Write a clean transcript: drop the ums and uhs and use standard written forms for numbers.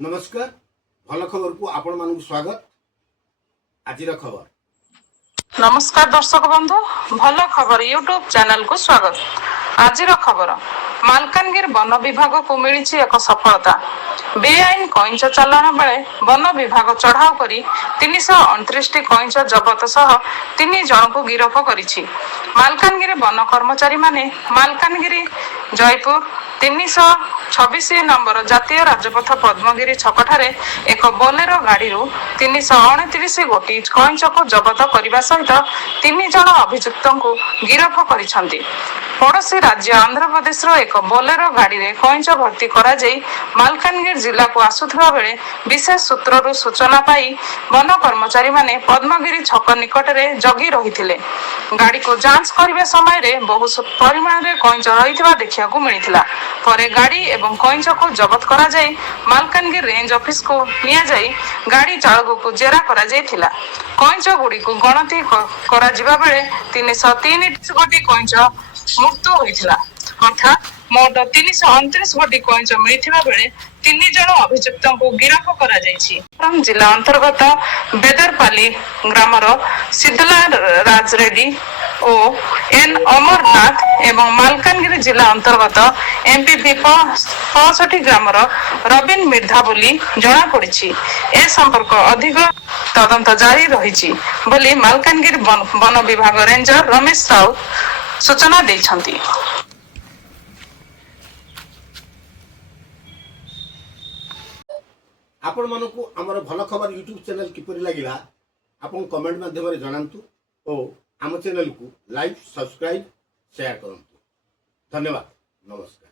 नमस्कार भल खबर को आपण मानक स्वागत। आज खबर नमस्कार दर्शक बंधु भल खबर यूट्यूब चैनल को स्वागत। आज खबर मालकानगिर वन विभाग को मिली एक सफलता। बेआईन कईच चालाण बेले वन विभाग चढ़ाऊ करी 329 कईच जबत सह 3 जन को गिरफ करिछि। मालकानगिरी वन कर्मचारी माने मालकानगिरी जयपुर 326 नंबर जातीय राजपथ पद्मगिरी छकठारे एक बोलेरो गाड़ी 329 गोटी कईच को जबत करने सहित 3 जन अभियुक्त को गिरफ करिसेंति। पड़ोशी राज्य आंध्र प्रदेश एक बोलेरो गाड़ी रे कईच भर्ती करा जाई मालकानगिरी जिला को आसुथिबा बेले विशेष सूत्ररु सूचना पाई वन कर्मचारी माने पद्मगिरी छक निकट रे जगी रहिथिले। गाड़ी को जांच करबे समय रे बहु परिमाण रे कईच रहिथिबा देखिया को मिलिथिला। परे गाड़ी एवं कईच को जब्त करा जाई मालकानगिरी रेंज ऑफिस को निया जाई गाड़ी चालक को जेरा करा जाइथिला। कईच गुडी को गणति करा जिबा बेले 303 गोटी कईच मुक्त होइथिला। अर्थात मोट 329 गोटी कईच मिलिथिबा बेले 3 जन अभियुक्त को गिरफ करा जाइछि। जिला अंतर्गत बेदरपाली grammar सिद्धला Raj Reddy O N Amarnath एवं मालकानगिरी जिला अंतर्गत एमपीपी 65 ग्रामर रबिन मिर्धा बोली जना पड़िछि। ए संपर्क अधिक तदंत जारी रहिछि बोली मालकानगिरी वन विभाग रेंजर रमेश राउत सूचना दैछन्ति। आपण मानकु हमर भल खबर यूट्यूब चैनल किपरि लागिला आपण कमेंट माध्यम जनातु और आम चैनल को लाइक सब्सक्राइब शेयर करंतु। धन्यवाद। नमस्कार।